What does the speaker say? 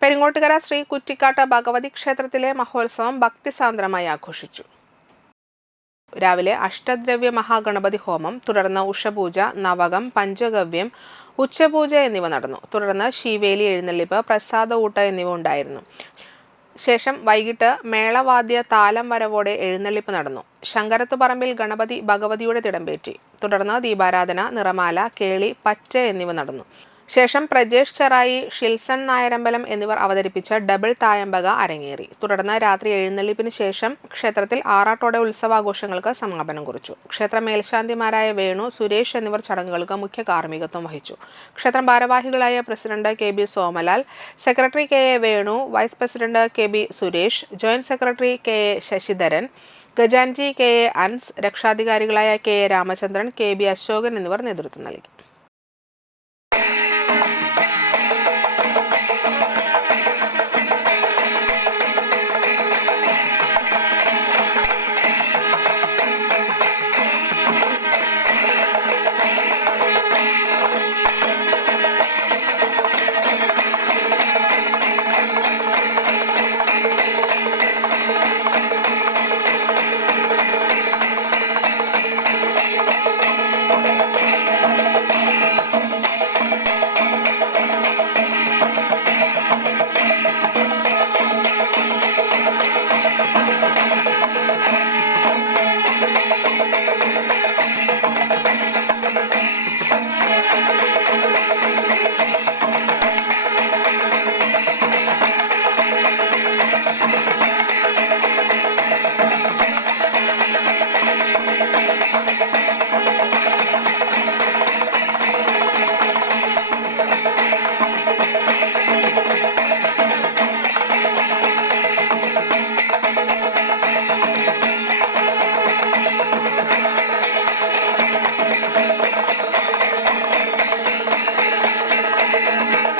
പെരിങ്ങോട്ടുകര ശ്രീ കുറ്റിക്കാട്ട് ഭഗവതി ക്ഷേത്രത്തിലെ മഹോത്സവം ഭക്തിസാന്ദ്രമായി ആഘോഷിച്ചു. രാവിലെ അഷ്ടദ്രവ്യ മഹാഗണപതി ഹോമം, തുടർന്ന് ഉഷപൂജ, നവകം, പഞ്ചഗവ്യം, ഉച്ചപൂജ എന്നിവ നടന്നു. തുടർന്ന് ശീവേലി എഴുന്നള്ളിപ്പ്, പ്രസാദ ഊട്ട് എന്നിവ ഉണ്ടായിരുന്നു. ശേഷം വൈകിട്ട് മേളവാദ്യ താലം വരവോടെ എഴുന്നള്ളിപ്പ് നടന്നു. ശങ്കരത്തുപറമ്പിൽ ഗണപതി ഭഗവതിയുടെ തിടമ്പേറ്റി. തുടർന്ന് ദീപാരാധന, നിറമാല, കേളി, പച്ച എന്നിവ നടന്നു. ശേഷം പ്രജേഷ് ചെറായി, ഷിൽസൺ നായരമ്പലം എന്നിവർ അവതരിപ്പിച്ച ഡബിൾ തായമ്പക അരങ്ങേറി. തുടർന്ന് രാത്രി എഴുന്നള്ളിപ്പിന് ശേഷം ക്ഷേത്രത്തിൽ ആറാട്ടോടെ ഉത്സവാഘോഷങ്ങൾക്ക് സമാപനം കുറിച്ചു. ക്ഷേത്ര മേൽശാന്തിമാരായ വേണു, സുരേഷ് എന്നിവർ ചടങ്ങുകൾക്ക് മുഖ്യ കാർമ്മികത്വം വഹിച്ചു. ക്ഷേത്രം ഭാരവാഹികളായ president K B Somalal, secretary K A Venu, vice president K B Suresh, joint secretary K A Sasidharan, ഖജാൻജി കെ എ അൻസ്, രക്ഷാധികാരികളായ K A Ramachandran, K B Asokan എന്നിവർ നേതൃത്വം നൽകി.